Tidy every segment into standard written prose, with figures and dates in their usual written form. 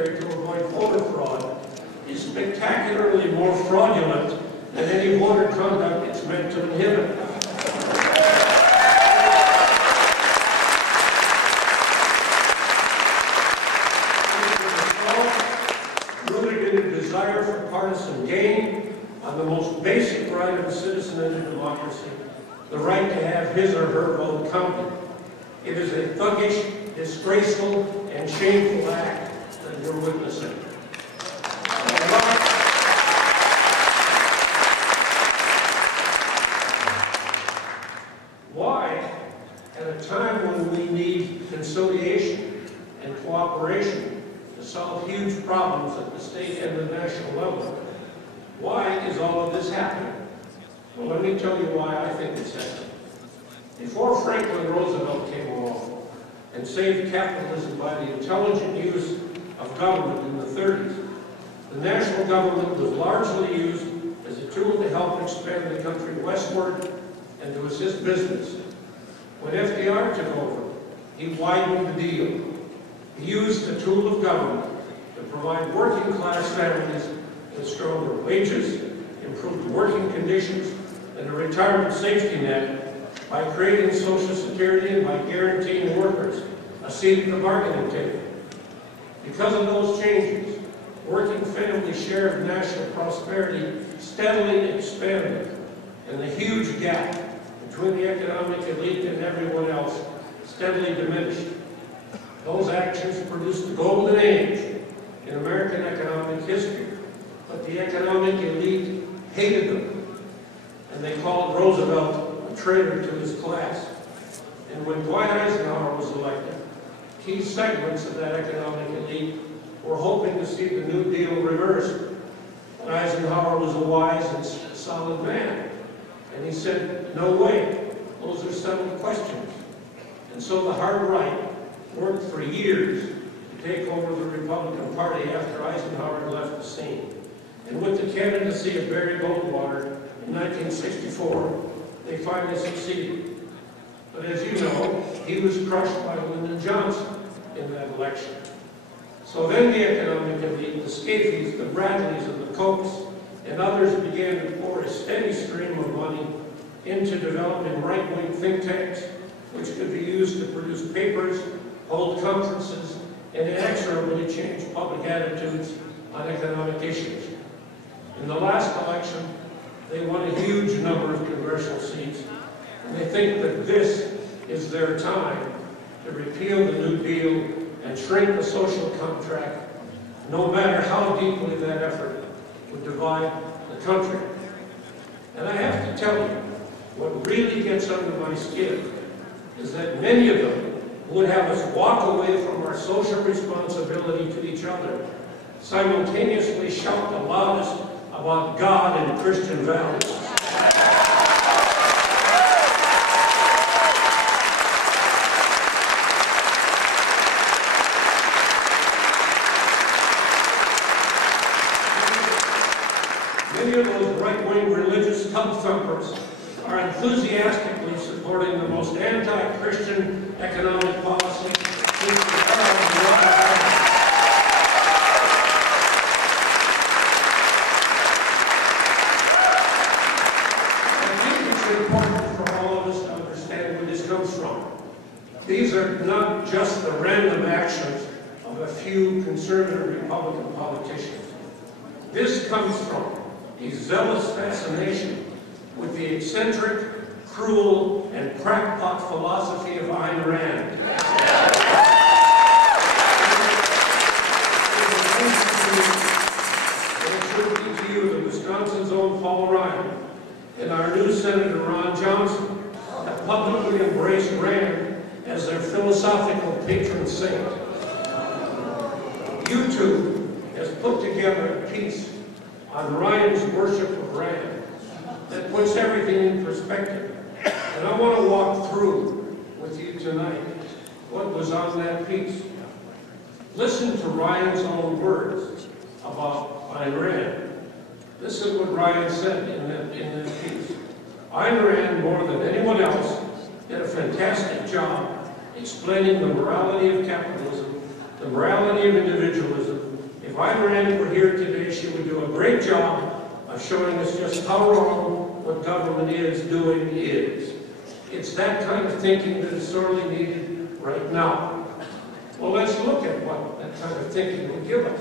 necessary to avoid voter fraud is spectacularly more fraudulent than any voter conduct it's meant to inhibit. Rooted in a desire for partisan gain on the most basic right of a citizen in a democracy, the right to have his or her vote counted. It is a thuggish, disgraceful, and shameful act that we're witnessing. Why, at a time when we need conciliation and cooperation to solve huge problems at the state and the national level, why is all of this happening? Well, let me tell you why I think it's happening. Before Franklin Roosevelt came along and saved capitalism by the intelligent use of government in the 30s, the national government was largely used as a tool to help expand the country westward and to assist business. When FDR took over, he widened the deal. He used the tool of government to provide working class families with stronger wages, improved working conditions, and a retirement safety net by creating Social Security and by guaranteeing workers a seat at the bargaining table. Because of those changes, working families' share of national prosperity steadily expanded, and the huge gap between the economic elite and everyone else steadily diminished. Those actions produced the golden age in American economic history, but the economic elite hated them, and they called Roosevelt a traitor to his class. And when Dwight Eisenhower was elected, key segments of that economic elite were hoping to see the New Deal reversed. But Eisenhower was a wise and solid man, and he said, no way, those are settled questions. And so the hard right worked for years to take over the Republican Party after Eisenhower had left the scene. And with the candidacy of Barry Goldwater in 1964, they finally succeeded. But as you know, he was crushed by Lyndon Johnson in that election. So then the economic elite, the Scafeys, the Bradleys, and the Kochs, and others began to pour a steady stream of money into developing right-wing think tanks, which could be used to produce papers, hold conferences, and inexorably change public attitudes on economic issues. In the last election, they won a huge number of congressional seats, and they think that this is their time to repeal the New Deal and shrink the social contract, no matter how deeply that effort would divide the country. And I have to tell you, what really gets under my skin is that many of them would have us walk away from our social responsibility to each other, simultaneously shout the loudest about God and Christian values. Many of those right-wing religious tub-thumpers are enthusiastically supporting the most anti-Christian economic policy since the era of the Rock. These are not just the random actions of a few conservative Republican politicians. This comes from a zealous fascination with the eccentric, cruel, and crackpot philosophy of Ayn Rand. It should be to you that Wisconsin's own Paul Ryan and our new Senator Ron Johnson have publicly embraced Rand as their philosophical patron saint. YouTube has put together a piece on Ryan's worship of Rand that puts everything in perspective. And I want to walk through with you tonight what was on that piece. Listen to Ryan's own words about Ayn Rand. This is what Ryan said in that piece. Ayn Rand, more than anyone else, did a fantastic job explaining the morality of capitalism, the morality of individualism, If Ayn Rand were here today, she would do a great job of showing us just how wrong what government is doing is. It's that kind of thinking that is sorely needed right now. Well, let's look at what that kind of thinking will give us.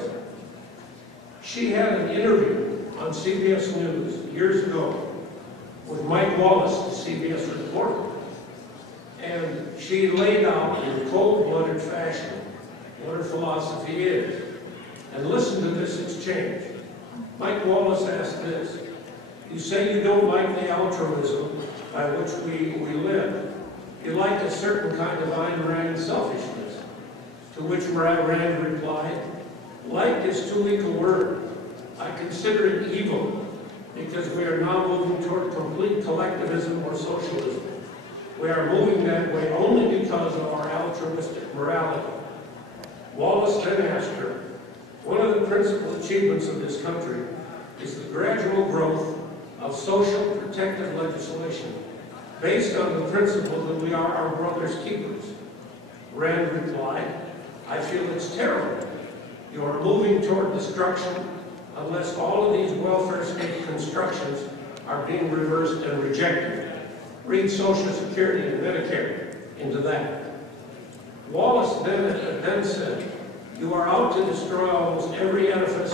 She had an interview on CBS News years ago with Mike Wallace, the CBS reporter. And she laid out in cold-blooded fashion what her philosophy is. And listen to this exchange. Mike Wallace asked this: you say you don't like the altruism by which we live. You like a certain kind of Ayn Rand selfishness. To which Rand replied, like is too weak a word. I consider it evil because we are now moving toward complete collectivism or socialism. We are moving that way only because of our altruistic morality. Wallace then asked her, one of the principal achievements of this country is the gradual growth of social protective legislation based on the principle that we are our brother's keepers. Rand replied, I feel it's terrible. You are moving toward destruction unless all of these welfare state constructions are being reversed and rejected. Read Social Security and Medicare into that. Wallace then said, you are out to destroy almost every edifice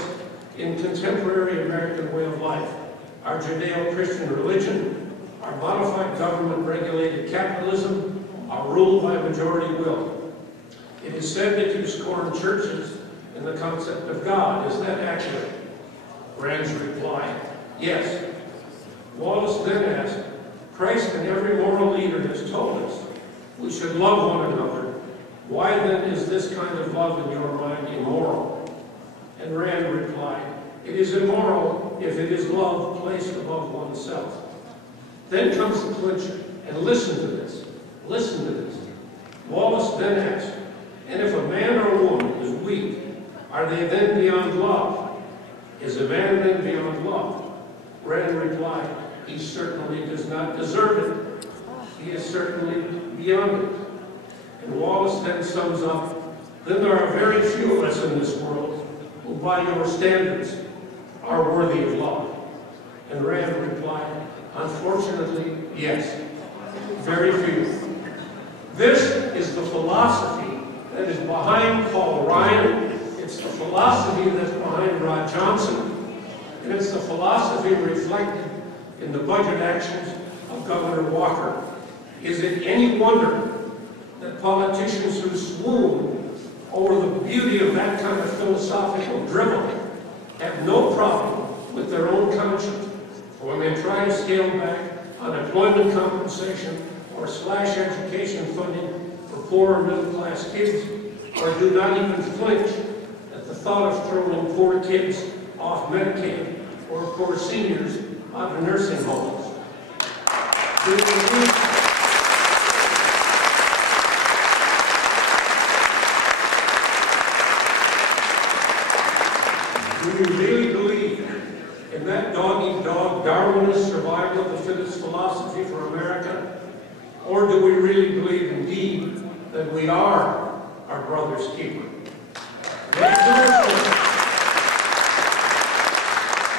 in contemporary American way of life. Our Judeo-Christian religion, our modified government-regulated capitalism, our rule by majority will. It is said that you scorn churches and the concept of God. Is that accurate? Rand's reply, yes. Wallace then asked, Christ and every moral leader has told us we should love one another. Why then is this kind of love in your mind immoral? And Rand replied, it is immoral if it is love placed above oneself. Then comes the clincher, and listen to this. Listen to this. Wallace then asked, and if a man or a woman is weak, are they then beyond love? Is a man then beyond love? Rand replied, he certainly does not deserve it. He is certainly beyond it. And Wallace then sums up, then there are very few of us in this world who by your standards are worthy of love. And Rand replied, unfortunately, yes, very few. This is the philosophy that is behind Paul Ryan. It's the philosophy that's behind Rod Johnson. And it's the philosophy reflected in the budget actions of Governor Walker. Is it any wonder that politicians who swoon over the beauty of that kind of philosophical drivel have no problem with their own conscience when they try to scale back unemployment compensation or slash education funding for poor and middle-class kids, or do not even flinch at the thought of throwing poor kids off Medicaid or poor seniors out of nursing homes. Do you really believe in that dog-eat-dog Darwinist survival of the fittest philosophy for America? Or do we really believe indeed that we are our brother's keeper?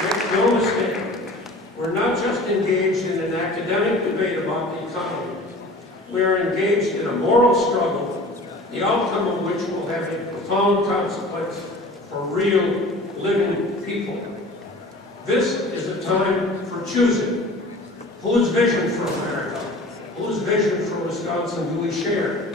Make no mistake, we're not just engaged in an academic debate about the economy. We are engaged in a moral struggle, the outcome of which will have a profound consequence for real living people. This is a time for choosing. Whose vision for America, whose vision for Wisconsin do we share?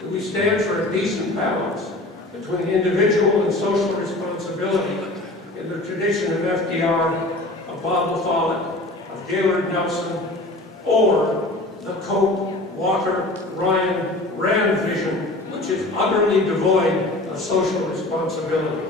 Do we stand for a decent balance between individual and social responsibility in the tradition of FDR, of Bob La Follette, of Gaylord Nelson, or the Cope, Walker, Ryan, Rand vision, which is utterly devoid of social responsibility?